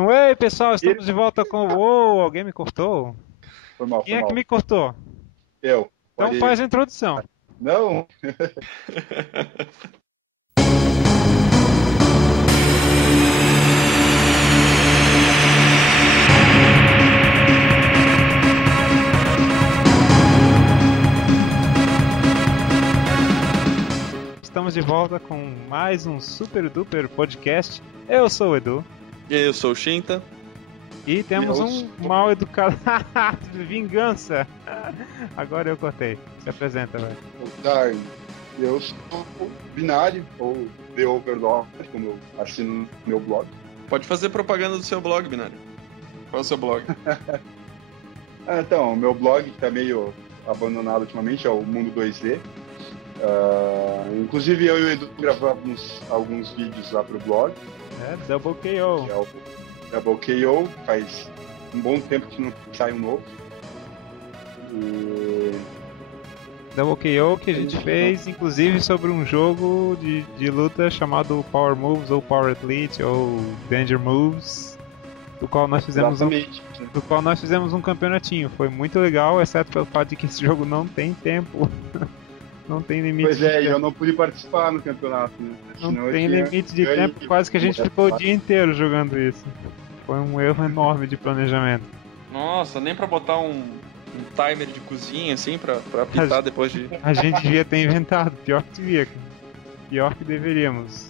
Então, ei pessoal, estamos de volta com o... Uou, alguém me cortou? Foi mal, Quem foi é que mal. me cortou? Eu. Então Pode... faz a introdução. Não. Estamos de volta com mais um Super Duper Podcast. Eu sou o Edu. E aí, eu sou o Shinta. E temos um mal educado. Vingança! Agora eu cortei. Se apresenta, velho. Eu sou binário, ou The Overlord, como eu assino no meu blog. Pode fazer propaganda do seu blog, Binário. Qual é o seu blog? Então, meu blog está meio abandonado ultimamente, é o Mundo 2D. Inclusive eu e o Edu gravamos alguns vídeos lá pro blog. Double KO. Que é o Double KO, faz um bom tempo que não sai um novo. Double KO que a gente fez, inclusive, sobre um jogo de luta chamado Power Moves, ou Power Athlete, ou Danger Moves, do qual nós fizemos um campeonatinho. Foi muito legal, exceto pelo fato de que esse jogo não tem tempo. Não tem limite. Pois é, eu não pude participar no campeonato, né? Não tem limite de tempo, quase que a gente ficou o dia inteiro jogando isso. Foi um erro enorme de planejamento. Nossa, nem pra botar um timer de cozinha, assim, pra apitar depois de... A gente devia ter inventado, pior que devia. Pior que deveríamos.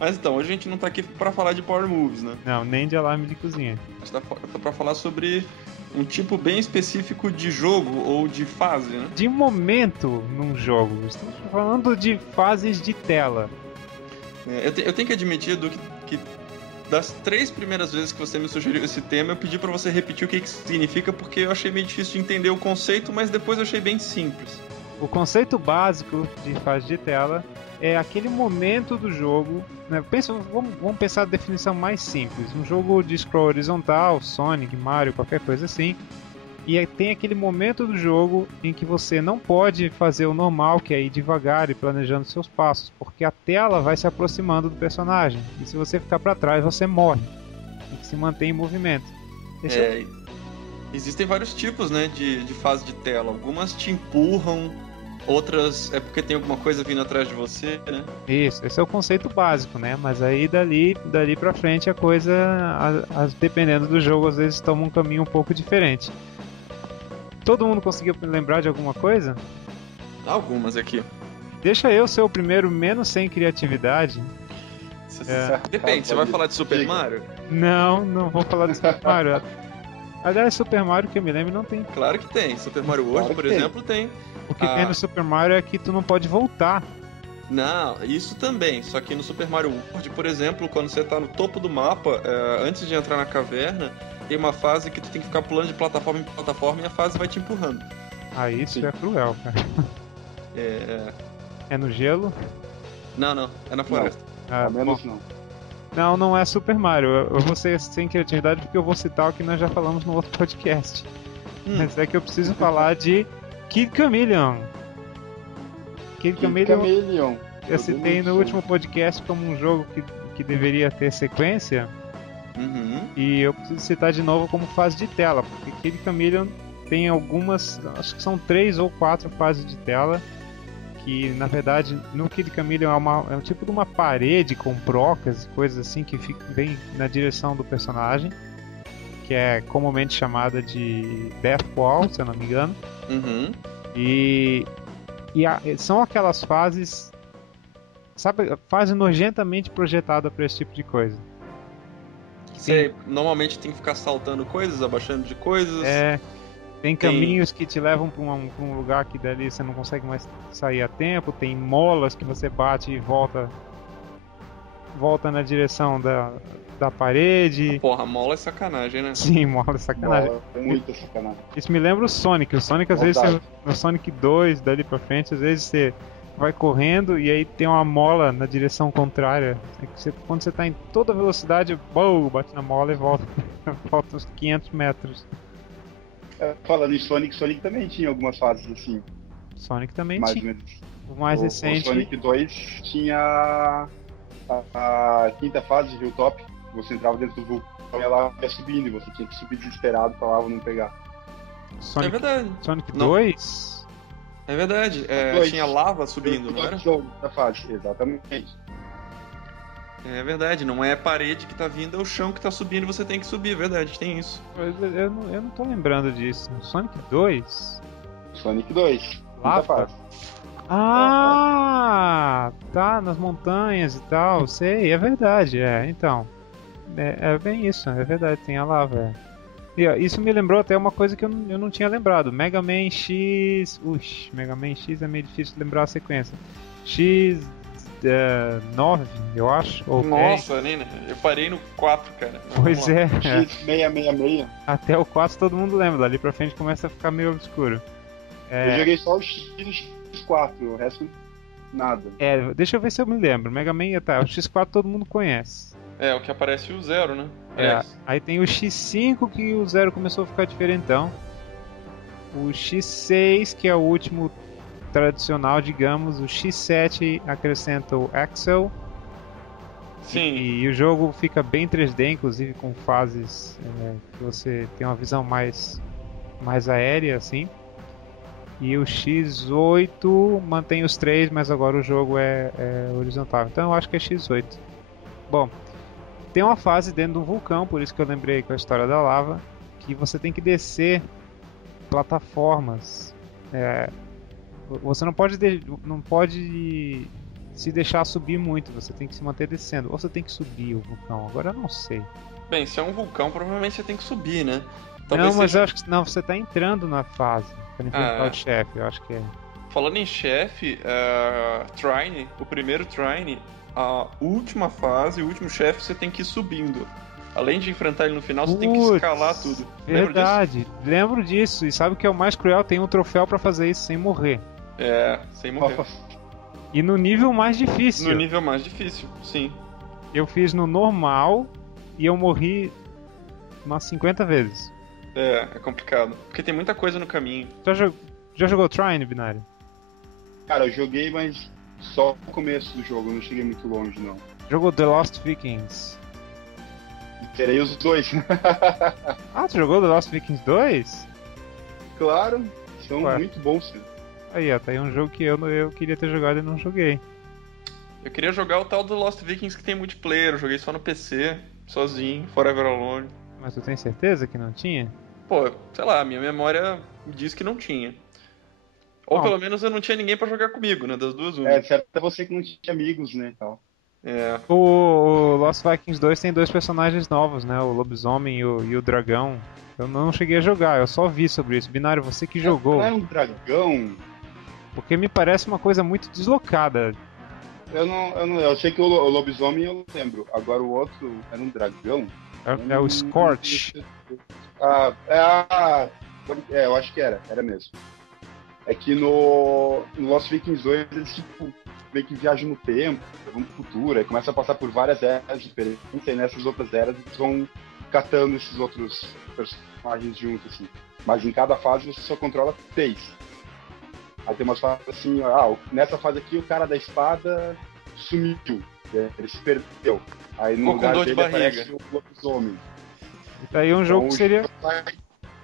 Mas então, hoje a gente não tá aqui pra falar de Power Moves, né? Não, nem de alarme de cozinha. A gente tá pra falar sobre um tipo bem específico de jogo ou de fase, né? De momento num jogo. Estamos falando de fases de tela. Eu tenho que admitir, Edu, que das 3 primeiras vezes que você me sugeriu esse tema, eu pedi pra você repetir o que significa, porque eu achei meio difícil de entender o conceito, mas depois eu achei bem simples. O conceito básico de fase de tela é aquele momento do jogo, né? Vamos pensar a definição mais simples. Um jogo de scroll horizontal, Sonic, Mario, qualquer coisa assim. E tem aquele momento do jogo em que você não pode fazer o normal, que é ir devagar e planejando seus passos, porque a tela vai se aproximando do personagem. E se você ficar para trás, você morre. Tem que se manter em movimento. Existem vários tipos, né, de fase de tela. Algumas te empurram, outras é porque tem alguma coisa vindo atrás de você, né? Isso, esse é o conceito básico, né? Mas aí dali pra frente a coisa, dependendo do jogo, às vezes toma um caminho um pouco diferente. Todo mundo conseguiu lembrar de alguma coisa? Algumas aqui. Deixa eu ser o primeiro menos sem criatividade. Depende, você vai falar de Super Mario? Não vou falar de Super Mario. Aliás, Super Mario que eu me lembro não tem. Claro que tem. Super Mario World, por exemplo, tem. O que tem no Super Mario é que tu não pode voltar. Não, isso também. Só que no Super Mario World, por exemplo, quando você tá no topo do mapa, antes de entrar na caverna, tem uma fase que tu tem que ficar pulando de plataforma em plataforma e a fase vai te empurrando. Isso Sim. É cruel, cara. É no gelo? Não, é na floresta. Menos não. Não é Super Mario. Eu vou ser sem criatividade porque eu vou citar o que nós já falamos no outro podcast. Mas é que eu preciso falar de Kid Chameleon. Kid Chameleon. Eu citei no último podcast como um jogo que deveria ter sequência. E eu preciso citar de novo como fase de tela, porque Kid Chameleon tem algumas, acho que são 3 ou 4 fases de tela, que na verdade no Kid Chameleon é um tipo de uma parede com brocas e coisas assim que vem na direção do personagem, que é comumente chamada de Death Wall, se eu não me engano. São aquelas fases, sabe, fase nojentamente projetada para esse tipo de coisa. Você normalmente tem que ficar saltando coisas, abaixando de coisas. Tem caminhos que te levam para um lugar que dali você não consegue mais sair a tempo. Tem molas que você bate e volta na direção da parede. Porra, mola é sacanagem, né? Sim, mola é sacanagem. Mola é muito sacanagem. Isso me lembra o Sonic. O Sonic, às vezes, no Sonic 2, dali pra frente, às vezes você vai correndo e aí tem uma mola na direção contrária. Quando você tá em toda velocidade, bate na mola e volta uns 500 metros. Falando em Sonic também tinha algumas fases assim. Sonic também mais tinha. Ou menos. O mais recente. O Sonic 2 tinha a quinta fase de Hilltop, você entrava dentro do vulcão e ela ia subindo, e você tinha que subir desesperado pra lava não pegar. É verdade. Sonic 2? É verdade. Tinha lava subindo, não era? Da fase, exatamente. É verdade, não é a parede que tá vindo, é o chão que tá subindo, você tem que subir, é verdade, tem isso. Eu não tô lembrando disso. Sonic 2? Sonic 2. Lava? Ah, tá, nas montanhas e tal, sei, é verdade, então. É bem isso, é verdade, tem a lava, E, ó, isso me lembrou até uma coisa que eu não tinha lembrado. Mega Man X... Mega Man X é meio difícil de lembrar a sequência. X... 9, eu acho. Ou Nossa, Nina, eu parei no 4, cara. Pois é. X666. Até o 4 todo mundo lembra, dali pra frente começa a ficar meio obscuro. Eu joguei só o X e o X4, o resto nada. Deixa eu ver se eu me lembro. Mega Man, o X4 todo mundo conhece. O que aparece o Zero, né? Aí tem o X5 que o Zero começou a ficar diferentão. O X6 que é o último tradicional, digamos. O X7 acrescenta o Axel. Sim. E o jogo fica bem 3D, inclusive com fases que você tem uma visão mais aérea, assim. E o X8 mantém os 3, mas agora o jogo é horizontal. Então eu acho que é X8. Bom, tem uma fase dentro do vulcão, por isso que eu lembrei com a história da lava, que você tem que descer plataformas. Você não pode se deixar subir muito, você tem que se manter descendo. Ou você tem que subir o vulcão, agora eu não sei. Bem, se é um vulcão, provavelmente você tem que subir, né? Talvez mas eu acho que não, você está entrando na fase para enfrentar o chefe, eu acho que é. Falando em chefe, Trine, o primeiro Trine, a última fase, o último chefe, você tem que ir subindo. Além de enfrentar ele no final, você tem que escalar tudo. Verdade, lembro disso. E sabe o que é o mais cruel? Tem um troféu pra fazer isso sem morrer. Sem morrer. E no nível mais difícil. No nível mais difícil, sim. Eu fiz no normal e eu morri umas 50 vezes. É complicado. Porque tem muita coisa no caminho. Já jogou Trine, Binário? Cara, eu joguei, mas só no começo do jogo, eu não cheguei muito longe, não. Jogou The Lost Vikings? Terei os dois. Tu jogou The Lost Vikings 2? Claro, são muito bons, cara. Aí, tá aí um jogo que eu queria ter jogado e não joguei. Eu queria jogar o tal do Lost Vikings que tem multiplayer, eu joguei só no PC, sozinho, Forever Alone. Mas tu tem certeza que não tinha? Pô, sei lá, minha memória diz que não tinha. Ou pelo menos eu não tinha ninguém pra jogar comigo, né, das duas uma. Certo é você que não tinha amigos, né, tal. O Lost Vikings 2 tem 2 personagens novos, né? O lobisomem e o dragão. Eu não cheguei a jogar, eu só vi sobre isso. Binário, você que jogou. Não é um dragão? Porque me parece uma coisa muito deslocada. Eu sei que o lobisomem eu lembro. Agora o outro era um dragão? É o Scorch. Eu acho que era mesmo. É que no Lost Vikings 2 eles tipo meio que viajam no tempo, vão pro futuro, aí começa a passar por várias eras diferentes, e nessas outras eras eles vão catando esses outros personagens juntos, assim. Mas em cada fase você só controla 3. Aí tem umas fases assim, nessa fase aqui o cara da espada sumiu, ele se perdeu. Aí no lugar dele aparece o lobisomem. E aí um jogo que seria...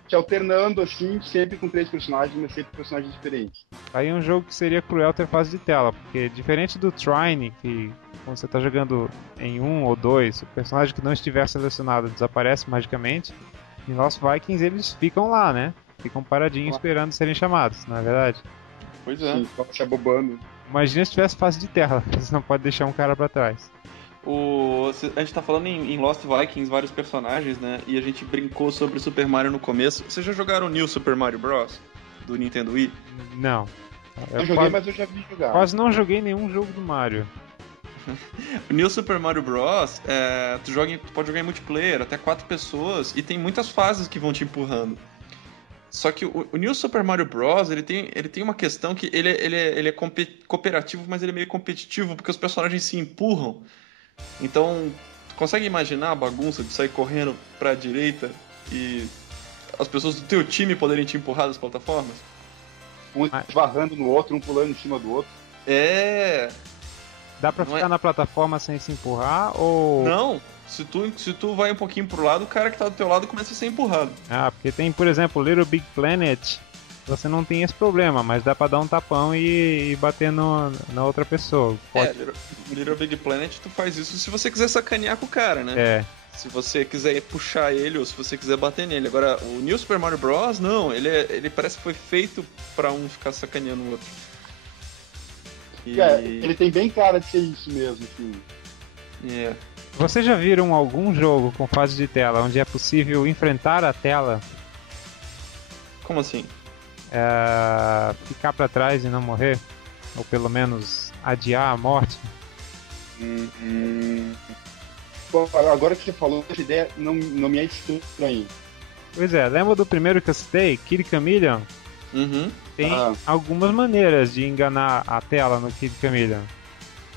te alternando assim, sempre com 3 personagens, mas sempre personagens diferentes. Aí um jogo que seria cruel ter fase de tela, porque diferente do Trine, que quando você está jogando em 1 ou 2, o personagem que não estiver selecionado desaparece magicamente, em Lost Vikings eles ficam lá, né? Ficam paradinhos esperando serem chamados, não é verdade? Pois é. Sim, só se abobando. Imagina se tivesse fase de tela, você não pode deixar um cara pra trás. A gente tá falando em Lost Vikings, vários personagens, né? E a gente brincou sobre Super Mario no começo. Vocês já jogaram o New Super Mario Bros? Do Nintendo Wii? Não. Eu joguei, mas eu já vi jogar. Quase não joguei nenhum jogo do Mario. O New Super Mario Bros, tu pode jogar em multiplayer, até 4 pessoas, e tem muitas fases que vão te empurrando. Só que o New Super Mario Bros, ele tem uma questão que ele é cooperativo, mas ele é meio competitivo, porque os personagens se empurram. Então, tu consegue imaginar a bagunça de sair correndo pra direita e as pessoas do teu time poderem te empurrar das plataformas? Um esbarrando no outro, um pulando em cima do outro. É... Dá pra ficar na plataforma sem se empurrar ou... Não, Se tu vai um pouquinho pro lado, o cara que tá do teu lado começa a ser empurrado. Ah, porque tem, por exemplo, Little Big Planet, você não tem esse problema, mas dá pra dar um tapão e bater na outra pessoa. Pode... Little Big Planet, tu faz isso se você quiser sacanear com o cara, né? É. Se você quiser puxar ele ou se você quiser bater nele. Agora, o New Super Mario Bros., não, ele parece que foi feito pra um ficar sacaneando o outro. Ele tem bem cara de ser isso mesmo, assim. É. Vocês já viram algum jogo com fase de tela onde é possível enfrentar a tela? Como assim? Ficar pra trás e não morrer? Ou pelo menos adiar a morte? Pô, agora que você falou, essa ideia não me é estranha. Pois é, lembra do primeiro que eu citei, Kid Chameleon? Uhum. Tem algumas maneiras de enganar a tela no Kid Chameleon.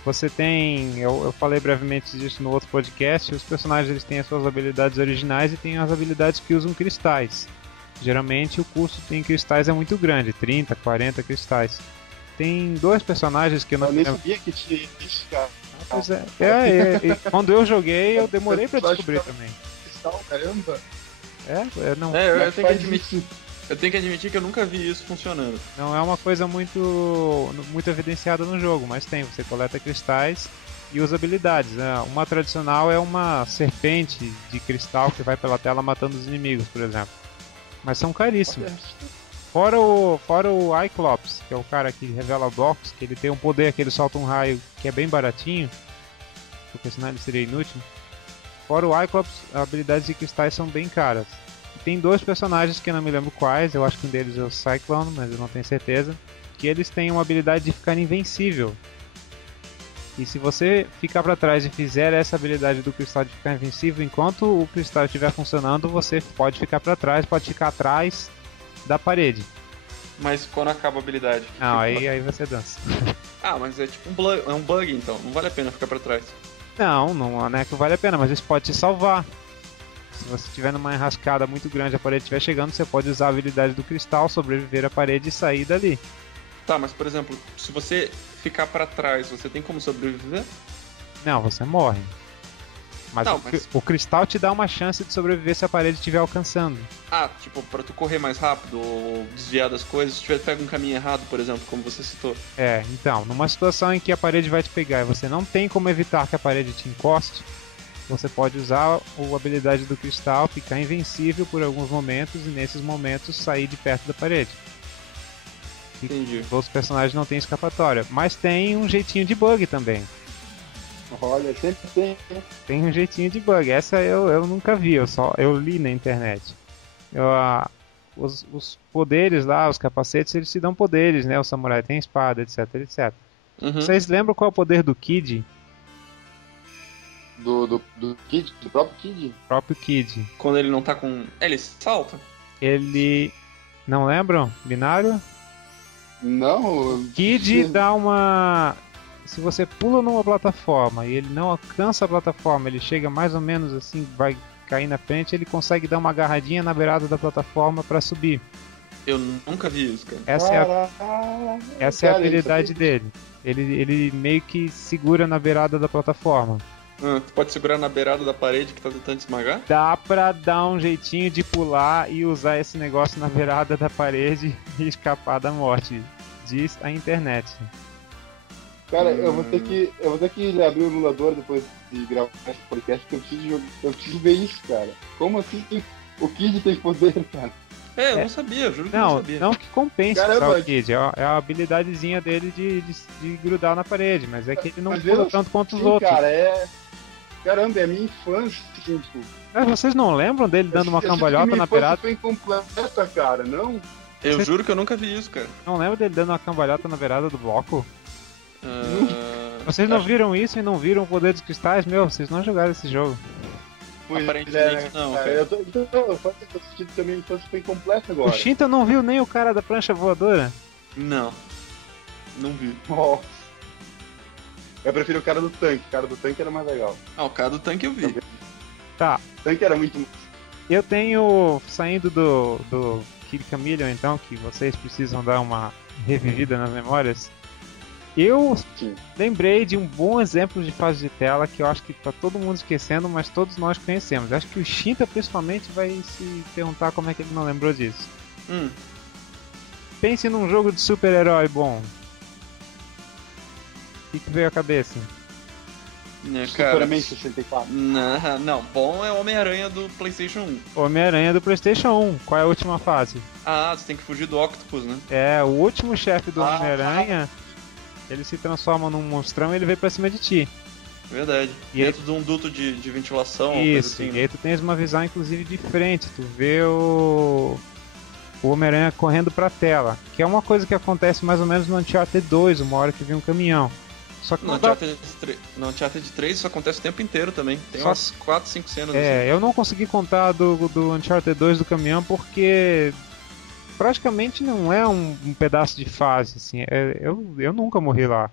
Você tem, eu falei brevemente disso no outro podcast, os personagens eles têm as suas habilidades originais e têm as habilidades que usam cristais. Geralmente o custo em cristais é muito grande, 30, 40 cristais. Tem dois personagens que eu não... Eu nem sabia que tinha isso, cara. Pois é. Quando eu joguei, eu demorei pra descobrir também. Cristal, caramba. Eu tenho que admitir que eu nunca vi isso funcionando. Não é uma coisa muito evidenciada no jogo, mas tem. Você coleta cristais e usa habilidades, né? Uma tradicional é uma serpente de cristal que vai pela tela matando os inimigos, por exemplo. Mas são caríssimos. Fora o Cyclops, que é o cara que revela blocos, que ele tem um poder que ele solta um raio que é bem baratinho, porque senão ele seria inútil. Fora o Cyclops, as habilidades de cristais são bem caras. E tem dois personagens que eu não me lembro quais, eu acho que um deles é o Cyclone, mas eu não tenho certeza, que eles têm uma habilidade de ficar invencível. E se você ficar para trás e fizer essa habilidade do cristal de ficar invencível, enquanto o cristal estiver funcionando, você pode ficar para trás, pode ficar atrás da parede. Mas quando acaba a habilidade? Não, aí você dança. Ah, mas é tipo um bug então, não vale a pena ficar pra trás. Não é que vale a pena, mas isso pode te salvar. Se você estiver numa enrascada muito grande, a parede estiver chegando, você pode usar a habilidade do cristal, sobreviver à parede e sair dali. Tá, mas por exemplo, se você ficar pra trás, você tem como sobreviver? Não, você morre. Mas, o cristal te dá uma chance de sobreviver se a parede estiver alcançando. Ah, tipo, pra tu correr mais rápido ou desviar das coisas, se tiver pego um caminho errado, por exemplo, como você citou. Então, numa situação em que a parede vai te pegar e você não tem como evitar que a parede te encoste, você pode usar a habilidade do cristal, ficar invencível por alguns momentos e nesses momentos sair de perto da parede. Entendi. Os outros personagens não têm escapatória, mas tem um jeitinho de bug também. Olha, sempre tem. Tem um jeitinho de bug. Essa eu nunca vi, eu li na internet. Os poderes lá, os capacetes, eles te dão poderes, né? O samurai tem espada, etc, etc. Uhum. Vocês lembram qual é o poder do Kid? Do Kid? Do próprio Kid? O próprio Kid. Quando ele não tá com... Ele salta? Ele... Não lembram? Binário? Não. Kid dá uma... Se você pula numa plataforma e ele não alcança a plataforma, ele chega mais ou menos assim, vai cair na frente, ele consegue dar uma agarradinha na beirada da plataforma para subir. Eu nunca vi isso, cara. Essa é a habilidade dele. Ele meio que segura na beirada da plataforma. Tu pode segurar na beirada da parede que tá tentando esmagar? Dá pra dar um jeitinho de pular e usar esse negócio na beirada da parede e escapar da morte. Diz a internet. Cara, eu vou ter que abrir o emulador depois de gravar esse podcast, porque eu preciso ver isso, cara. Como assim o Kid tem poder, cara? Eu não sabia, juro que não sabia. Não que compense Caramba. o Kid, é a habilidadezinha dele de grudar na parede, mas é que ele não pula tanto quanto os outros. Cara, caramba, é a minha infância, assim, tipo... Mas vocês não lembram dele dando uma cambalhota na beirada? Foi incompleta, cara, não? Eu juro que eu nunca vi isso, cara. Não lembra dele dando uma cambalhota na beirada do bloco? Vocês não viram isso e não viram o poder dos cristais? Meu, vocês não jogaram esse jogo. Aparentemente não, cara. Eu tô assistindo também, a infância foi incompleta agora. O Shinta não viu nem o cara da prancha voadora? Não vi. Nossa. Eu prefiro o cara do tanque era mais legal. O cara do tanque eu vi. Tá. O tanque era muito... Eu tenho, saindo do Kid Chameleon então, que vocês precisam dar uma revivida nas memórias, Eu Sim. lembrei de um bom exemplo de fase de tela que eu acho que tá todo mundo esquecendo, mas todos nós conhecemos. Eu acho que o Shinta principalmente vai se perguntar como é que ele não lembrou disso. Pense num jogo de super-herói bom. O que veio à cabeça? Superman 64. Não, bom é Homem-Aranha do PlayStation 1. Homem-Aranha do PlayStation 1. Qual é a última fase? Ah, você tem que fugir do Octopus, né? É, o último chefe do Homem-Aranha, ele se transforma num monstrão e ele vem pra cima de ti. Verdade. E dentro de um duto de ventilação. Isso, coisa assim, e aí tu tens uma visão inclusive de frente, tu vê o Homem-Aranha correndo pra tela, que é uma coisa que acontece mais ou menos no Uncharted 2, uma hora que vem um caminhão. Só que no Uncharted 3 isso acontece o tempo inteiro também. Tem umas 4, 5 cenas assim. Eu não consegui contar do Uncharted 2 do caminhão porque praticamente não é um pedaço de fase, assim. Eu nunca morri lá.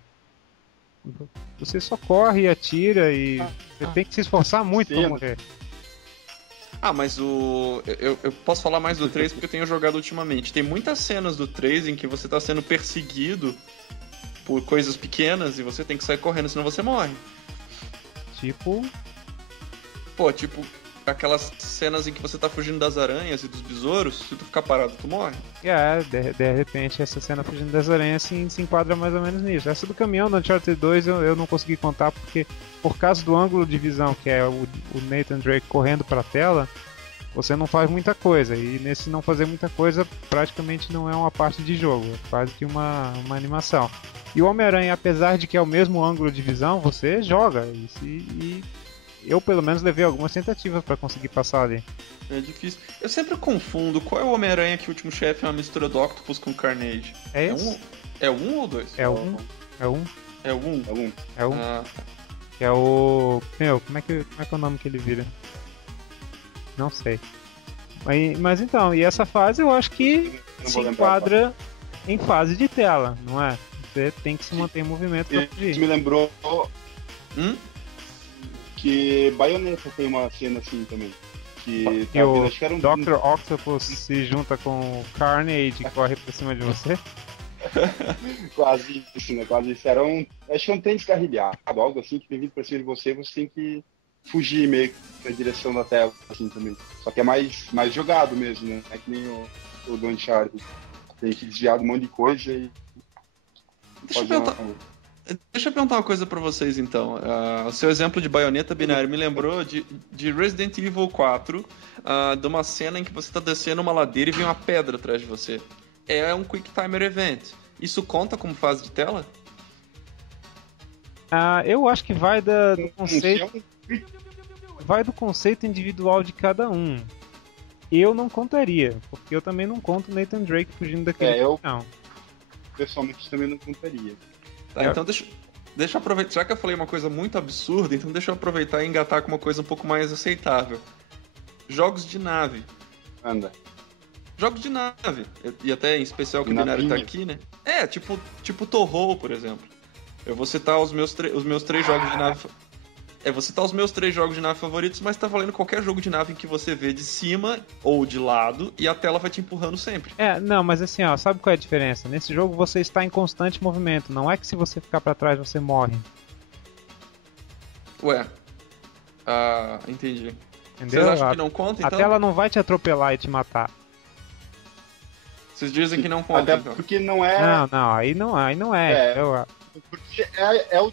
Você só corre e atira e você tem que se esforçar muito pra morrer. Ah, mas eu posso falar mais do 3 porque eu tenho jogado ultimamente. Tem muitas cenas do 3 em que você tá sendo perseguido por coisas pequenas e você tem que sair correndo, senão você morre. Tipo aquelas cenas em que você tá fugindo das aranhas e dos besouros, se tu ficar parado, tu morre. De repente essa cena fugindo das aranhas se enquadra mais ou menos nisso. Essa do caminhão do Uncharted 2 eu não consegui contar porque, por causa do ângulo de visão, que é o Nathan Drake correndo pra tela, você não faz muita coisa. E nesse não fazer muita coisa, praticamente não é uma parte de jogo, é quase que uma animação. E o Homem-Aranha, apesar de que é o mesmo ângulo de visão, você joga. E eu, pelo menos, levei algumas tentativas pra conseguir passar ali. É difícil. Eu sempre confundo qual é o Homem-Aranha que o último chefe é uma mistura do Octopus com Carnage. É esse? É um ou dois? É um. É um? É um. Ah, Que é o... como é que é o nome que ele vira? Não sei. Mas então, e essa fase eu acho que se enquadra em fase de tela, não é? Você tem que se manter em movimento pra fugir. Isso me lembrou que Bayonetta tem uma cena assim também. Que o acho que era Dr. Octopus se junta com o Carnage e corre pra cima de você. Quase isso, né? Quase isso. Acho que é um trem descarrilhado, algo assim que tem vindo pra cima de você, você tem que fugir meio que na direção da tela, assim também. Só que é mais jogado mesmo, né? É que nem o do Uncharted. Tem que desviar de um monte de coisa e... Deixa eu perguntar uma coisa pra vocês, então. O seu exemplo de baioneta binário me lembrou de Resident Evil 4, de uma cena em que você tá descendo uma ladeira e vem uma pedra atrás de você. É um Quick Timer Event. Isso conta como fase de tela? Eu acho que vai do conceito... Vai do conceito individual de cada um. Eu não contaria, porque eu também não conto Nathan Drake fugindo daquele... eu pessoalmente também não contaria. Tá, então deixa eu aproveitar. Já que eu falei uma coisa muito absurda, então deixa eu aproveitar e engatar com uma coisa um pouco mais aceitável. Jogos de nave. Anda. Jogos de nave. E até em especial que o Binário tá aqui, né? Tipo Torro, por exemplo. Eu vou citar os meus 3 jogos de nave. Vou citar os meus 3 jogos de nave favoritos, mas tá valendo qualquer jogo de nave em que você vê de cima ou de lado e a tela vai te empurrando sempre. Não, mas assim, ó, sabe qual é a diferença? Nesse jogo você está em constante movimento, não é que se você ficar pra trás você morre. Entendi. Entendeu? Vocês acham que não conta, então? A tela não vai te atropelar e te matar. Vocês dizem que não conta, até então. Porque não é... Não, aí não é. Porque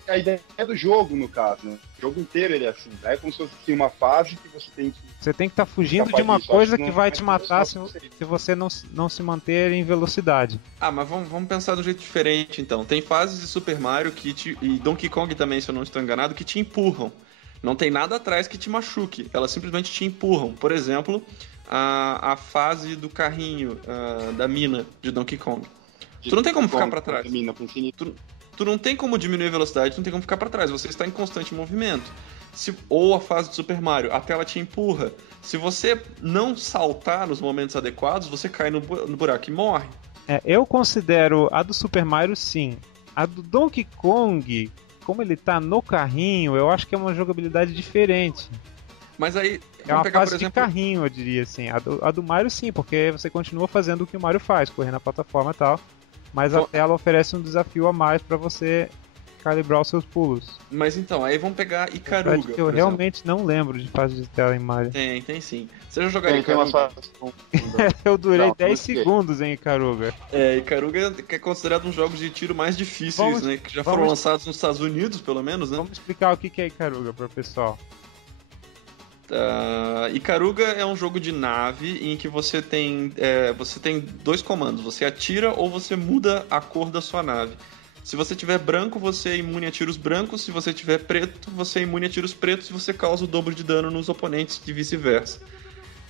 a ideia do jogo, no caso, né? O jogo inteiro ele é assim. É como se fosse uma fase que você tem que... Você tem que estar fugindo de uma coisa que vai te matar se você não se manter em velocidade. Mas vamos pensar de um jeito diferente, então. Tem fases de Super Mario e Donkey Kong também, se eu não estou enganado, que te empurram. Não tem nada atrás que te machuque. Elas simplesmente te empurram. Por exemplo, a fase do carrinho da mina de Donkey Kong. Tu não tem como ficar pra trás. Tu não tem como diminuir a velocidade, tu não tem como ficar pra trás. Você está em constante movimento. Ou a fase de Super Mario, a tela te empurra. Se você não saltar nos momentos adequados, você cai no buraco e morre. Eu considero a do Super Mario, sim. A do Donkey Kong, como ele tá no carrinho, eu acho que é uma jogabilidade diferente. Mas aí... É uma fase de carrinho, eu diria assim. A do Mario, sim, porque você continua fazendo o que o Mario faz, correndo na plataforma e tal. mas a tela oferece um desafio a mais pra você calibrar os seus pulos. Mas então, aí vamos pegar Ikaruga. Eu realmente não lembro de fase de tela em Mario. Tem sim. Você já jogou Ikaruga? Eu durei 10 segundos em Ikaruga. Ikaruga é considerado um dos jogos de tiro mais difíceis, né? Que já foram lançados nos Estados Unidos, pelo menos, né? Vamos explicar o que é Ikaruga pro pessoal. Ikaruga é um jogo de nave em que você tem 2 comandos. Você atira ou você muda a cor da sua nave. Se você tiver branco, você é imune a tiros brancos. Se você tiver preto, você é imune a tiros pretos e você causa o dobro de dano nos oponentes e vice-versa.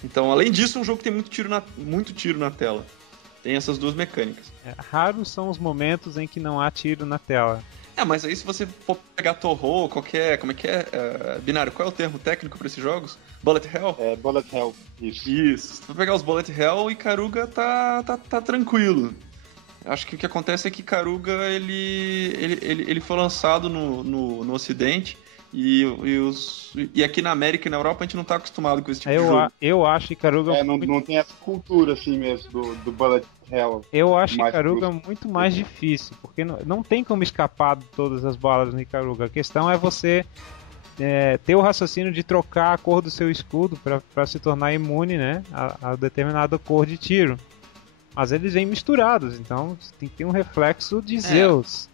Então, além disso, é um jogo que tem muito tiro na tela. Tem essas 2 mecânicas. Raros são os momentos em que não há tiro na tela. Mas aí se você for pegar Toho, qualquer... Como é que é? Binário, qual é o termo técnico pra esses jogos? Bullet Hell? Bullet Hell, isso. Se for pegar os Bullet Hell, Ikaruga tá tranquilo. Acho que o que acontece é que Ikaruga, ele foi lançado no Ocidente e aqui na América e na Europa a gente não tá acostumado com esse tipo de jogo. Eu acho Ikaruga... não tem essa cultura assim mesmo do Bullet Hell. Eu acho Ikaruga muito mais difícil, porque não tem como escapar de todas as balas no Ikaruga. A questão é você ter o raciocínio de trocar a cor do seu escudo para se tornar imune, né, a determinada cor de tiro. Mas eles vêm misturados, então tem que ter um reflexo de Zeus.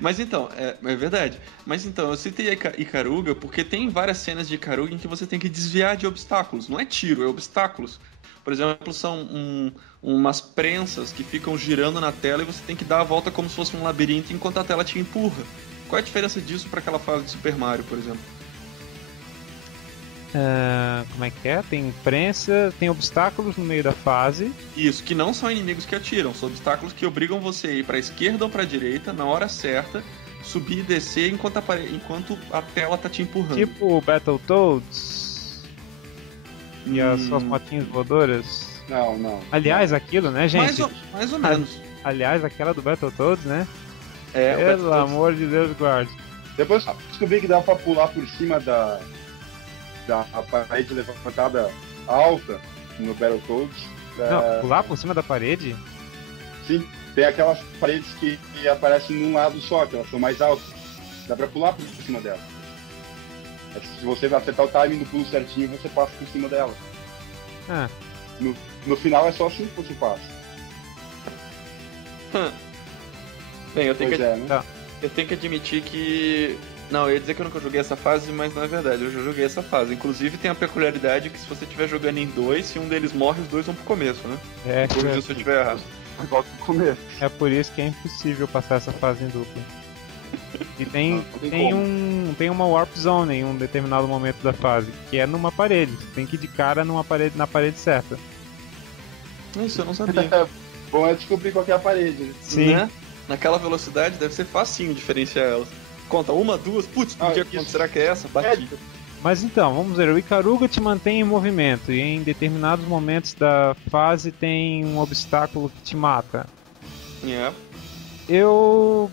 Mas então, é verdade. Mas então, eu citei Ikaruga porque tem várias cenas de Ikaruga em que você tem que desviar de obstáculos. Não é tiro, é obstáculos. Por exemplo, são umas prensas que ficam girando na tela e você tem que dar a volta como se fosse um labirinto enquanto a tela te empurra. Qual é a diferença disso para aquela fase de Super Mario, por exemplo? Como é que é? Tem prensa, tem obstáculos no meio da fase. Isso, que não são inimigos que atiram, são obstáculos que obrigam você a ir pra esquerda ou pra direita na hora certa, subir e descer enquanto a tela tá te empurrando. Tipo o Battletoads e as suas motinhas voadoras. Não. Aliás, aquilo, né, gente? Mais ou menos. Aliás, aquela do Battletoads, né? Pelo amor de Deus, guarde. Depois descobri que dá pra pular por cima da parede levantada alta no Battletoads. Não, pular por cima da parede? Sim, tem aquelas paredes que aparecem num lado só, que elas são mais altas. Dá pra pular por cima dela. Se você acertar o timing do pulo certinho, você passa por cima dela. No final é só assim que você passa. Bem, eu tenho né? Eu tenho que admitir que... Não, eu ia dizer que eu nunca joguei essa fase, mas não é verdade, eu já joguei essa fase. Inclusive tem a peculiaridade que se você estiver jogando em 2, se um deles morre, os 2 vão pro começo, né? Se eu estiver errado. Volta pro começo. É por isso que é impossível passar essa fase em dupla. E tem uma Warp Zone em um determinado momento da fase, que é numa parede. Você tem que ir de cara na parede certa. Isso eu não sabia. Bom é descobrir qual que é a parede, né? Sim. Né? Naquela velocidade deve ser facinho diferenciar elas. Conta, 1, 2, putz, será que é essa? Bati. Mas então, vamos ver, o Ikaruga te mantém em movimento e em determinados momentos da fase tem um obstáculo que te mata. Eu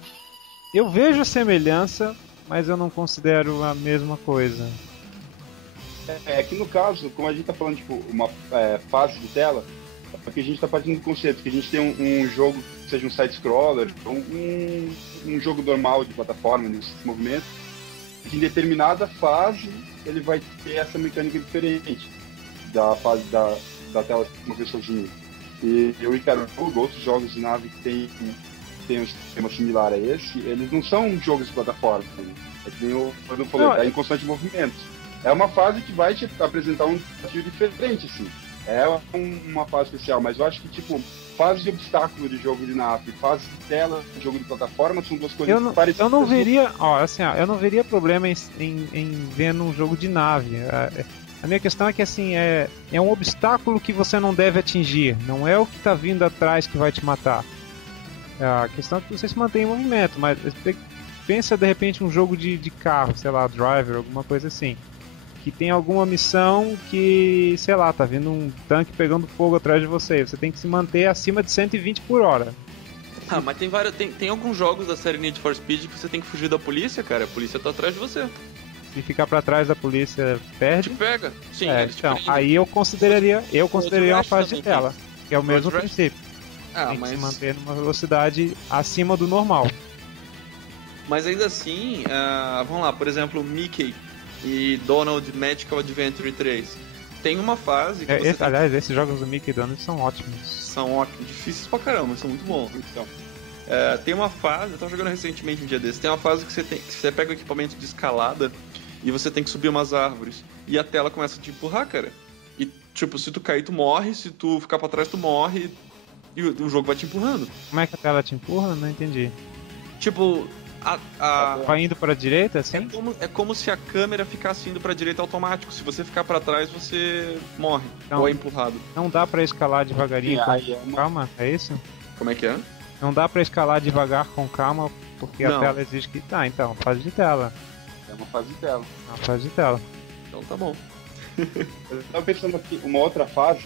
vejo a semelhança, mas eu não considero a mesma coisa. É que no caso, como a gente tá falando, tipo, uma fase de tela, é porque a gente tá partindo do conceito que a gente tem um jogo que seja um side-scroller, um jogo normal de plataforma, de movimento, que em determinada fase ele vai ter essa mecânica diferente da fase da tela se mover sozinho. E o Ikaruga, outros jogos de nave que tem um sistema similar a esse, eles não são jogos de plataforma. É que nem o Fernando falou, é em constante movimento. É uma fase que vai te apresentar um desafio diferente, assim. É uma fase especial, mas eu acho que, tipo, fase de obstáculo de jogo de nave, fase de tela de jogo de plataforma são duas coisas parecidas. Eu não veria problema em ver num jogo de nave. A minha questão é que, assim, é um obstáculo que você não deve atingir, não é o que está vindo atrás que vai te matar. A questão é que você se mantém em movimento, mas pensa, de repente, um jogo de carro, sei lá, Driver, alguma coisa assim. Que tem alguma missão que, sei lá, tá vindo um tanque pegando fogo atrás de você. Você tem que se manter acima de 120 por hora. Mas tem alguns jogos da série Need for Speed que você tem que fugir da polícia, cara. A polícia tá atrás de você. Se ficar pra trás da polícia, perde. Te pega. Sim, então, aí eu consideraria uma fase de tela. Que é o mesmo princípio. Tem que se manter numa velocidade acima do normal. Mas ainda assim, vamos lá, por exemplo, Mickey e Donald Magical Adventure 3. Tem uma fase que aliás, esses jogos do Mickey e Donald são ótimos. São ótimos, difíceis pra caramba, são muito bons. Então, tem uma fase, eu tava jogando recentemente um dia desses, tem uma fase que você pega o equipamento de escalada e você tem que subir umas árvores. E a tela começa a te empurrar, cara. E, tipo, se tu cair, tu morre, se tu ficar pra trás, tu morre. E o jogo vai te empurrando. Como é que a tela te empurra? Não entendi. Tipo, vai indo pra direita, assim? É como se a câmera ficasse indo pra direita automático. Se você ficar pra trás, você morre. Não, ou é empurrado. Não dá pra escalar devagarinho com calma? É isso? Como é que é? Não dá pra escalar devagar com calma, porque a tela exige que... então, fase de tela. É uma fase de tela. Uma fase de tela. Então tá bom. Eu tava pensando aqui, uma outra fase,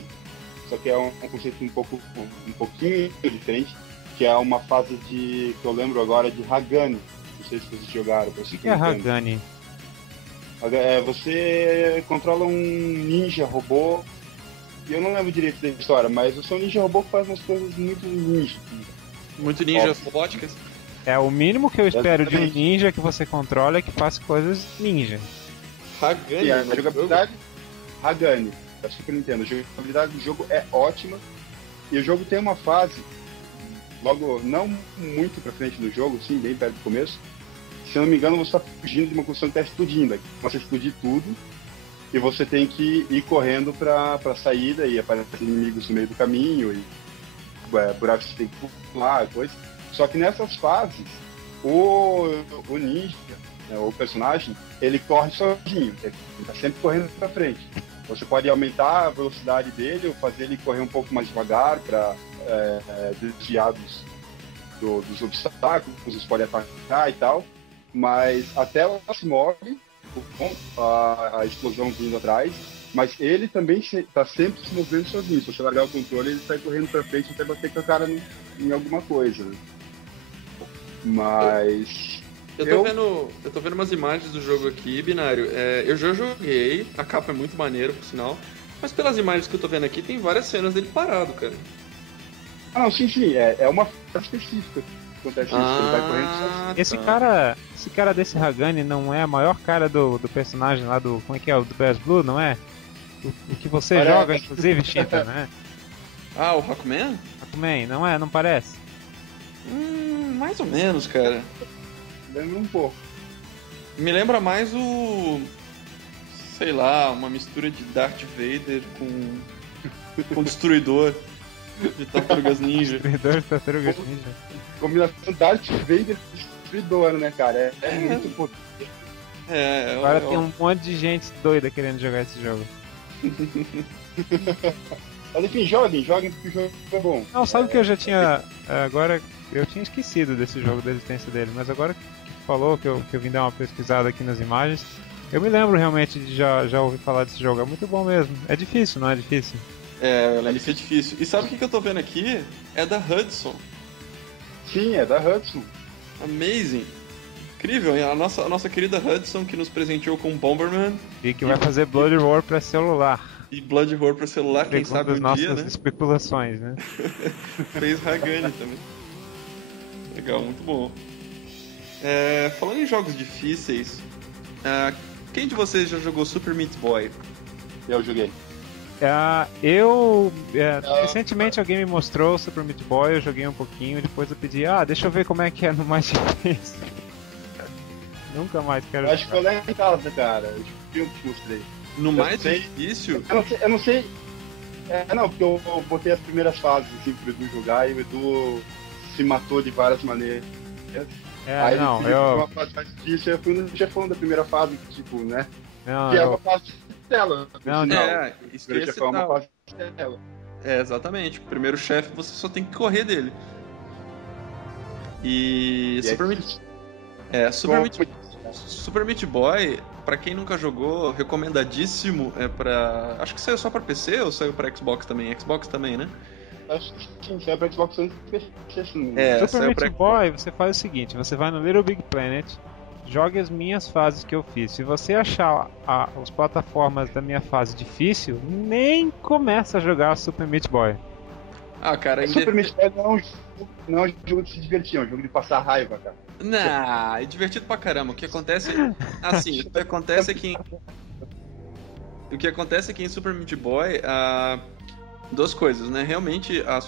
só que é um conceito um pouquinho diferente, que é uma fase que eu lembro agora de Hagani. Não sei se vocês jogaram. O que é Hagani? Você controla um ninja robô, e eu não lembro direito da história, mas eu sou um ninja robô que faz umas coisas muito ninja. Muito ninjas robóticas? É o mínimo que eu espero de um ninja que você controla é que faça coisas ninja. Hagani? A jogabilidade... Hagani, da Super Nintendo. A jogabilidade do jogo é ótima. E o jogo tem uma fase, logo, não muito pra frente do jogo, sim, bem perto do começo. Se eu não me engano, você tá fugindo de uma construção que tá explodindo. Você explodir tudo e você tem que ir correndo pra saída e aparecem inimigos no meio do caminho e buracos que você tem que pular, coisa. Só que nessas fases, o ninja, o personagem, ele corre sozinho. Ele tá sempre correndo pra frente. Você pode aumentar a velocidade dele ou fazer ele correr um pouco mais devagar para desviar dos obstáculos, você pode atacar e tal, mas a tela se move com a explosão vindo atrás, mas ele também está sempre se movendo sozinho. Se você largar o controle, ele sai correndo para frente até bater com a cara em alguma coisa. Mas... Eu tô vendo umas imagens do jogo aqui, Binário. Eu já joguei, a capa é muito maneira, por sinal. Mas pelas imagens que eu tô vendo aqui, tem várias cenas dele parado, cara. Ah, não, sim. É uma fase específica que acontece isso, ele vai correndo. Esse cara desse Hagani não é a maior cara do personagem lá do... Como é que é? O do BlazBlue, não é? O que você joga, inclusive, Chita, né? Ah, o Hakuman? Hakuman, não é? Não parece? Mais ou menos, cara. Lembra um pouco. Me lembra mais sei lá, uma mistura de Darth Vader com Destruidor de Tartarugas Ninja. Destruidor de Tartarugas Ninja. Combinação Darth Vader e Destruidor, né, cara? É muito potente. Agora tem um monte de gente doida querendo jogar esse jogo. Mas enfim, joguem porque o jogo é bom. Não, sabe que eu já tinha... Agora, eu tinha esquecido desse jogo, da existência dele, mas agora que falou, que eu vim dar uma pesquisada aqui nas imagens, eu me lembro realmente de já ouvir falar desse jogo. É muito bom mesmo. É difícil, não é difícil? Eu lembro que é difícil. E sabe o que eu tô vendo aqui? É da Hudson. Sim, é da Hudson. Amazing. Incrível, hein? A nossa querida Hudson que nos presenteou com Bomberman. E que vai fazer Blood Roar pra celular. E Blood Roar pra celular, quem sabe um dia, né? Nossas especulações, né? Fez Hagani também. Legal, muito bom. Falando em jogos difíceis, quem de vocês já jogou Super Meat Boy? Eu joguei. Recentemente alguém me mostrou o Super Meat Boy, eu joguei um pouquinho, depois eu pedi, deixa eu ver como é que é no mais difícil. Nunca mais quero jogar. Acho que eu lembro em casa, cara. Eu te mostrei. No mais difícil? Eu não sei. Não, porque eu botei as primeiras fases assim pro Edu jogar e o Edu se matou de várias maneiras. Aí uma fase mais difícil, eu fui no chefão da primeira fase, tipo, né? Que é uma fase de tela. Isso que é uma fase de tela. Exatamente. O primeiro chefe você só tem que correr dele. E Super Meat Boy, pra quem nunca jogou, recomendadíssimo. Acho que saiu só pra PC ou saiu pra Xbox também? Xbox também, né? Acho que sim, saiu pra Xbox e PC. Super Meat Boy, você faz o seguinte, você vai no Little Big Planet, jogue as minhas fases que eu fiz. Se você achar as plataformas da minha fase difícil, nem começa a jogar Super Meat Boy. Ah, cara, Super Meat Boy não é um jogo de se divertir, é um jogo de passar raiva, cara. Não, é divertido pra caramba. O que acontece assim, o que acontece é que em Super Meat Boy, duas coisas, né? Realmente as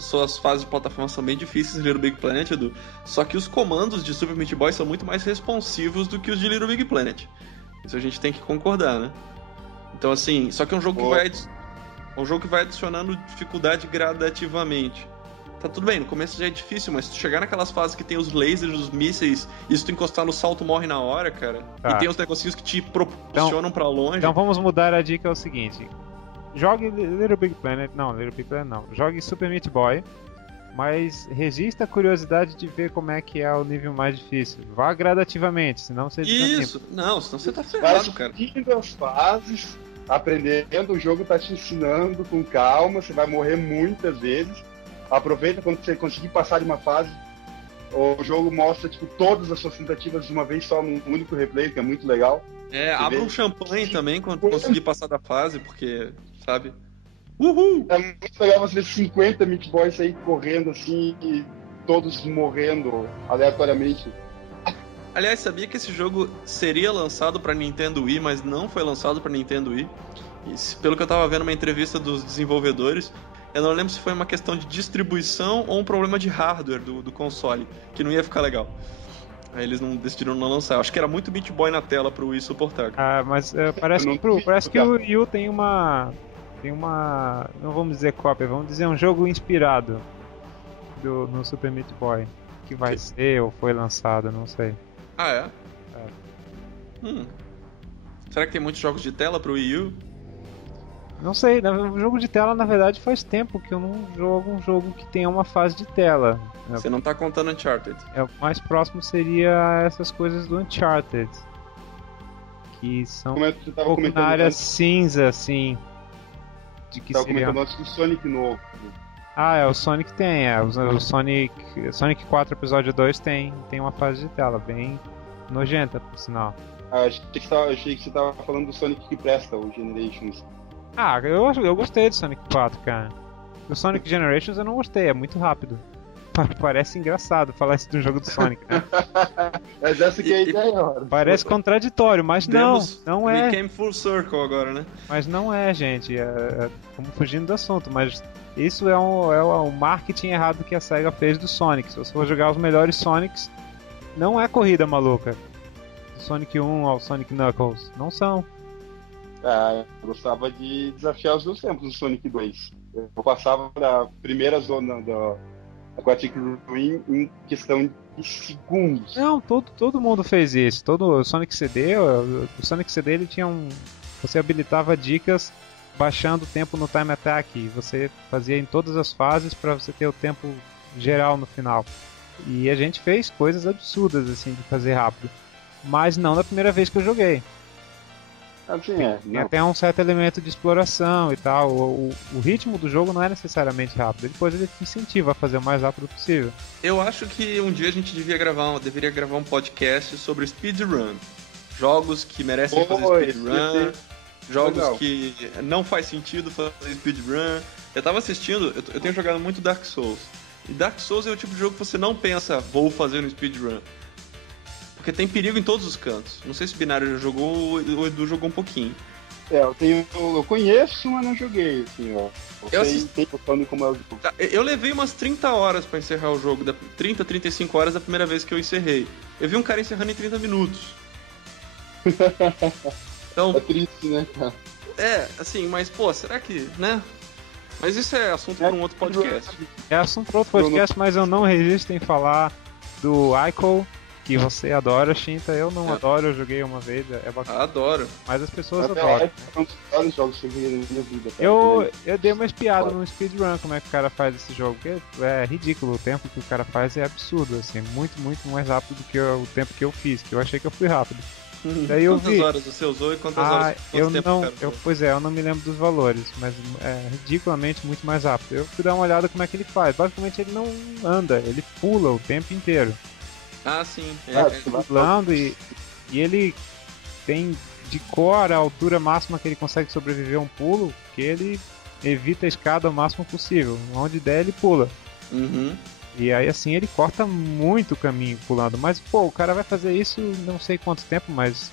suas fases de plataforma são bem difíceis em Little Big Planet, Edu. Só que os comandos de Super Meat Boy são muito mais responsivos do que os de Little Big Planet. Isso a gente tem que concordar, né? Então assim, só que é um jogo que vai adicionando dificuldade gradativamente. Tá tudo bem, no começo já é difícil, mas se tu chegar naquelas fases que tem os lasers, os mísseis, e se tu encostar no salto morre na hora, cara, Tá. e tem os negocinhos que te propulsionam pra longe. Então vamos mudar a dica, é o seguinte. Jogue Little Big Planet não. Jogue Super Meat Boy, mas resista a curiosidade de ver como é que é o nível mais difícil. Vá gradativamente, senão você desanima. Isso, não, senão você tá Vai ferrado, cara. seguindo as fases, aprendendo, o jogo tá te ensinando com calma, você vai morrer muitas vezes. Aproveita quando você conseguir passar de uma fase, o jogo mostra tipo, todas as suas tentativas de uma vez só num único replay, que é muito legal. Abra um champanhe também quando conseguir passar da fase, porque, sabe? Uhul! É muito legal você ver 50 Meat Boys aí correndo assim e todos morrendo aleatoriamente. Aliás, sabia que esse jogo seria lançado pra Nintendo Wii, mas não foi lançado pra Nintendo Wii? E, pelo que eu tava vendo uma entrevista dos desenvolvedores, eu não lembro se foi uma questão de distribuição ou um problema de hardware do console, que não ia ficar legal. Aí eles decidiram não lançar. Eu acho que era muito Meat Boy na tela pro Wii suportar. Mas parece que o Wii U tem uma... Não vamos dizer cópia, vamos dizer um jogo inspirado no Super Meat Boy. Que vai ser ou foi lançado, não sei. Ah, é? Será que tem muitos jogos de tela pro Wii U? Não sei, o jogo de tela na verdade faz tempo que eu não jogo um jogo que tenha uma fase de tela. Você não tá contando Uncharted. O mais próximo seria essas coisas do Uncharted. Que são Como é que você tava um pouco na área cinza, assim. De que tava seria... comentando antes do Sonic novo. O Sonic tem, o Sonic 4 episódio 2 tem uma fase de tela, bem nojenta, por sinal. Achei que você tava falando do Sonic que presta, o Generations. Eu gostei do Sonic 4, cara. O Sonic Generations eu não gostei, é muito rápido. Parece engraçado falar isso de um jogo do Sonic, né? Mas essa que é a ideia, mano. Parece contraditório, mas não é. We came full circle agora, né? Mas não é, gente. Estamos fugindo do assunto, mas isso é o marketing errado que a SEGA fez do Sonic. Se você for jogar os melhores Sonics, não é corrida maluca. Do Sonic 1 ao Sonic Knuckles. Não são. Eu gostava de desafiar os meus tempos no Sonic 2. Eu passava da primeira zona da Aquatic Ruin em questão de segundos. Não, todo mundo fez isso. Todo o Sonic CD, o Sonic CD ele tinha você habilitava dicas baixando o tempo no Time Attack. E você fazia em todas as fases para você ter o tempo geral no final. E a gente fez coisas absurdas assim de fazer rápido. Mas não na primeira vez que eu joguei. Assim, tem até um certo elemento de exploração e tal. O ritmo do jogo não é necessariamente rápido. Depois ele te incentiva a fazer o mais rápido possível. Eu acho que um dia a gente deveria gravar um podcast sobre speedrun. Jogos que merecem fazer speedrun. Jogos legal. Que não faz sentido fazer speedrun. Eu tava assistindo, eu tenho jogado muito Dark Souls. E Dark Souls é o tipo de jogo que você não pensa, vou fazer um speedrun. Porque tem perigo em todos os cantos. Não sei se o Binário já jogou ou o Edu jogou um pouquinho. Eu conheço, mas não joguei, assim, ó. Eu levei umas 30 horas pra encerrar o jogo, 35 horas da primeira vez que eu encerrei. Eu vi um cara encerrando em 30 minutos. Então, é triste, né, cara? Assim, mas, pô, será que, né? Mas isso é assunto para um outro podcast. É assunto para outro podcast, mas eu não resisto em falar do Ico, que você adora, Shinta. Eu não adoro, eu joguei uma vez, é bacana. Adoro. Mas as pessoas adoram. Eu dei uma espiada no speedrun, como é que o cara faz esse jogo, porque é ridículo, o tempo que o cara faz é absurdo, assim, muito, muito mais rápido do que o tempo que eu fiz, que eu achei que eu fui rápido. Daí quantas horas você usou e quantas horas eu não me lembro dos valores, mas é ridiculamente muito mais rápido. Eu fui dar uma olhada como é que ele faz. Basicamente ele não anda, ele pula o tempo inteiro. Ah, sim. Pulando e ele tem de cor a altura máxima que ele consegue sobreviver a um pulo, que ele evita a escada o máximo possível. Onde der, ele pula. Uhum. E aí assim ele corta muito o caminho pulando. Mas, pô, o cara vai fazer isso não sei quanto tempo, mas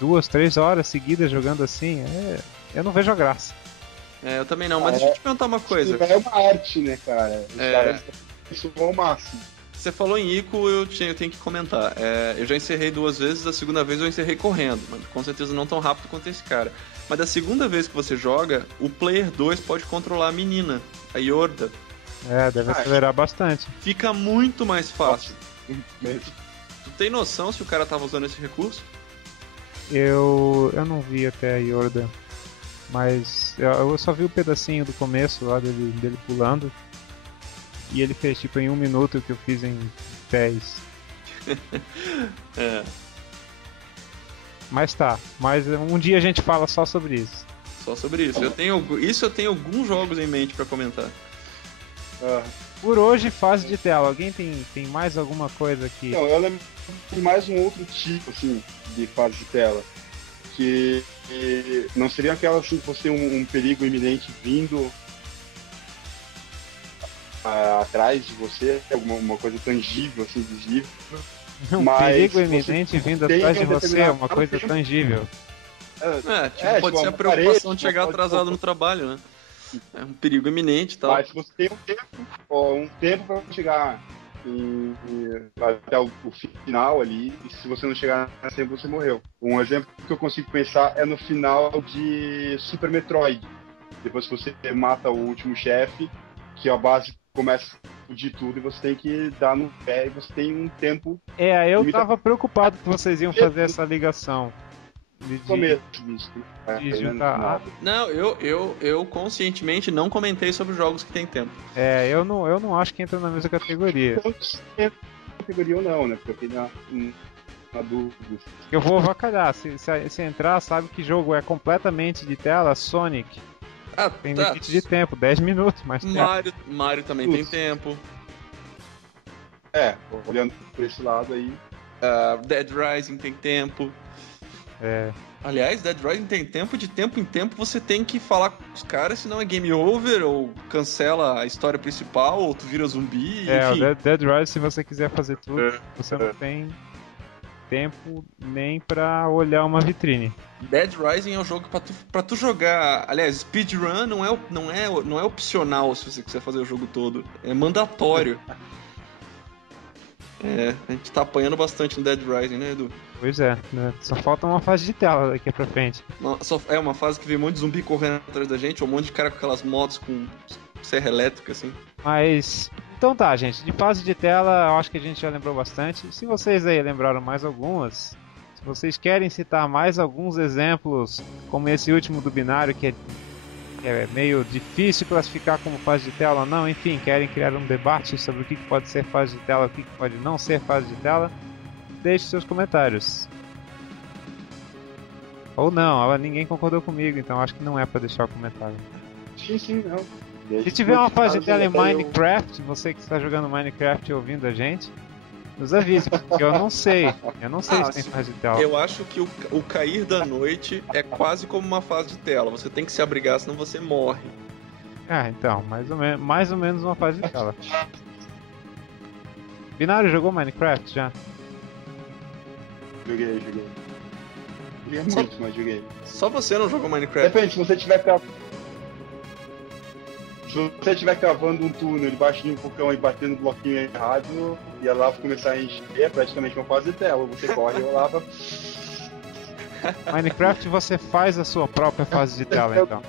2, 3 horas seguidas jogando assim, eu não vejo a graça. Eu também não, mas deixa eu te perguntar uma coisa. É uma arte, né, cara? Os caras isso ao máximo. Você falou em Ico, eu tenho que comentar. Eu já encerrei 2 vezes, a segunda vez eu encerrei correndo, mas com certeza não tão rápido quanto esse cara. Mas da segunda vez que você joga, o Player 2 pode controlar a menina, a Yorda. Deve acelerar bastante. Fica muito mais fácil. Tu tem noção se o cara tava usando esse recurso? Eu não vi até a Yorda, mas eu só vi o pedacinho do começo lá dele pulando. E ele fez tipo em 1 minuto o que eu fiz em 10. Mas um dia a gente fala só sobre isso. Só sobre isso. Eu tenho alguns jogos em mente pra comentar. Por hoje, fase de tela. Alguém tem mais alguma coisa aqui? Não, eu lembro de mais um outro tipo assim, de fase de tela. Que não seria aquela assim que você um perigo iminente vindo atrás de você, uma coisa tangível, assim, visível. Um perigo iminente vindo atrás de você é uma coisa tangível. Pode ser a preocupação de chegar atrasado no trabalho, né? É um perigo iminente e tal. Mas se você tem um tempo para chegar até o final ali, e se você não chegar nesse tempo, você morreu. Um exemplo que eu consigo pensar é no final de Super Metroid. Depois que você mata o último chefe, que a base começa a explodir tudo e você tem que dar no pé e você tem um tempo... eu tava preocupado que vocês iam fazer essa ligação. De juntar... Não, eu conscientemente não comentei sobre jogos que tem tempo. Eu não acho que entra na mesma categoria. Categoria ou não, né? Porque eu fiquei na dúvida. Eu vou avacalhar. Se entrar, sabe que jogo é completamente de tela? Sonic. Tem limite de tempo, 10 minutos, mas Mario também tem tempo. Olhando por esse lado aí. Dead Rising tem tempo. Aliás, Dead Rising tem tempo, de tempo em tempo você tem que falar com os caras, senão é game over, ou cancela a história principal, ou tu vira zumbi, enfim. O Dead Rising, se você quiser fazer tudo, você não tem tempo nem pra olhar uma vitrine. Dead Rising é um jogo pra tu jogar. Aliás, speedrun não é opcional se você quiser fazer o jogo todo. É mandatório. A gente tá apanhando bastante no Dead Rising, né, Edu? Pois é, né? Só falta uma fase de tela daqui pra frente. É uma fase que vem um monte de zumbi correndo atrás da gente, ou um monte de cara com aquelas motos com serra elétrica, assim. Mas... Então tá, gente. De fase de tela, eu acho que a gente já lembrou bastante. Se vocês aí lembraram mais algumas, se vocês querem citar mais alguns exemplos, como esse último do binário, que é meio difícil classificar como fase de tela ou não, enfim, querem criar um debate sobre o que pode ser fase de tela, o que pode não ser fase de tela, deixe seus comentários. Ou não, ninguém concordou comigo, então acho que não é pra deixar o comentário. Sim, não. Se tiver uma fase de tela em Minecraft, você que está jogando Minecraft e ouvindo a gente, nos avise, porque eu não sei. Eu não sei se tem fase de tela. Eu acho que o cair da noite é quase como uma fase de tela. Você tem que se abrigar, senão você morre. Então, mais ou menos uma fase de tela. Binário jogou Minecraft já? Joguei. Joguei muito, mas joguei. Só você não jogou Minecraft? Depende, se você estiver cavando um túnel debaixo de um vulcão e batendo bloquinho errado e a lava começar a encher, é praticamente uma fase de tela. Você corre e a lava... Minecraft você faz a sua própria fase de tela, então.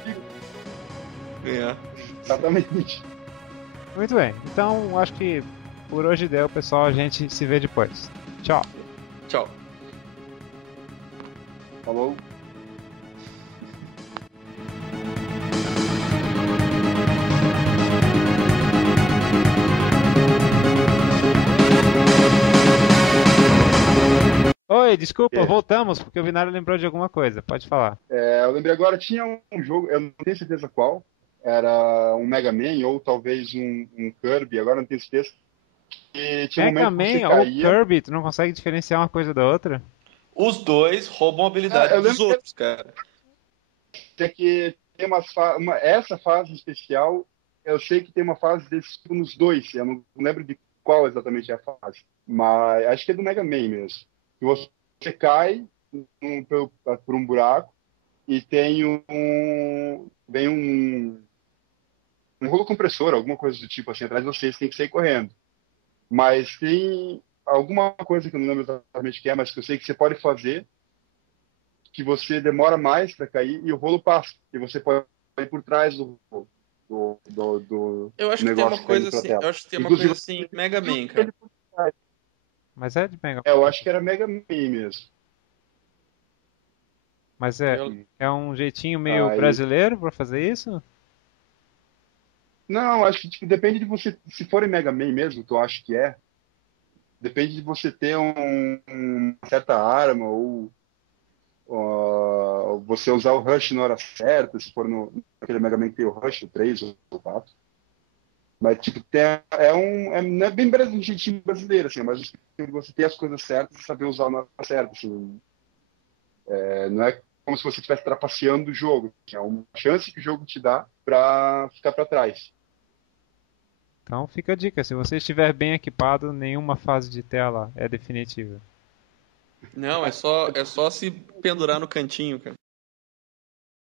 Exatamente. Muito bem. Então, acho que por hoje deu, pessoal. A gente se vê depois. Tchau. Tchau. Falou. Oi, desculpa, voltamos, porque o Binário lembrou de alguma coisa. Pode falar. Eu lembrei agora, tinha um jogo, eu não tenho certeza qual, era um Mega Man ou talvez um Kirby, agora não tenho certeza. Que tinha Mega Man ou Kirby, tu não consegue diferenciar uma coisa da outra? Os dois roubam a habilidade dos outros, cara. Tem que tem essa fase especial, eu sei que tem uma fase desse tipo nos dois, eu não lembro de qual exatamente é a fase, mas acho que é do Mega Man mesmo. Que você cai por um buraco e vem um rolo compressor, alguma coisa do tipo assim, atrás de vocês, tem que sair correndo. Mas tem alguma coisa que eu não lembro exatamente o que é, mas que eu sei que você pode fazer, que você demora mais para cair e o rolo passa. E você pode ir por trás do Eu acho que tem negócio uma que tá indo coisa pra assim, tela. eu acho que tem uma Inclusive, coisa assim, Mega Man, cara. ele por trás. Mas é de Mega Eu Man. acho que era Mega Man mesmo. Mas Eu, é um jeitinho meio Aí, brasileiro pra fazer isso? não, acho que tipo, depende de você. Se for em Mega Man mesmo, tu acha que é. Depende de você ter uma certa arma ou você usar o Rush na hora certa, se for naquele Mega Man que tem o Rush, o 3 ou o 4. Mas, tipo, não é bem um jeitinho brasileiro, assim, mas você ter as coisas certas e saber usar na hora certa, assim. Não é como se você estivesse trapaceando o jogo. É uma chance que o jogo te dá pra ficar pra trás. Então fica a dica, se você estiver bem equipado, nenhuma fase de tela é definitiva. não, é só se pendurar no cantinho, cara.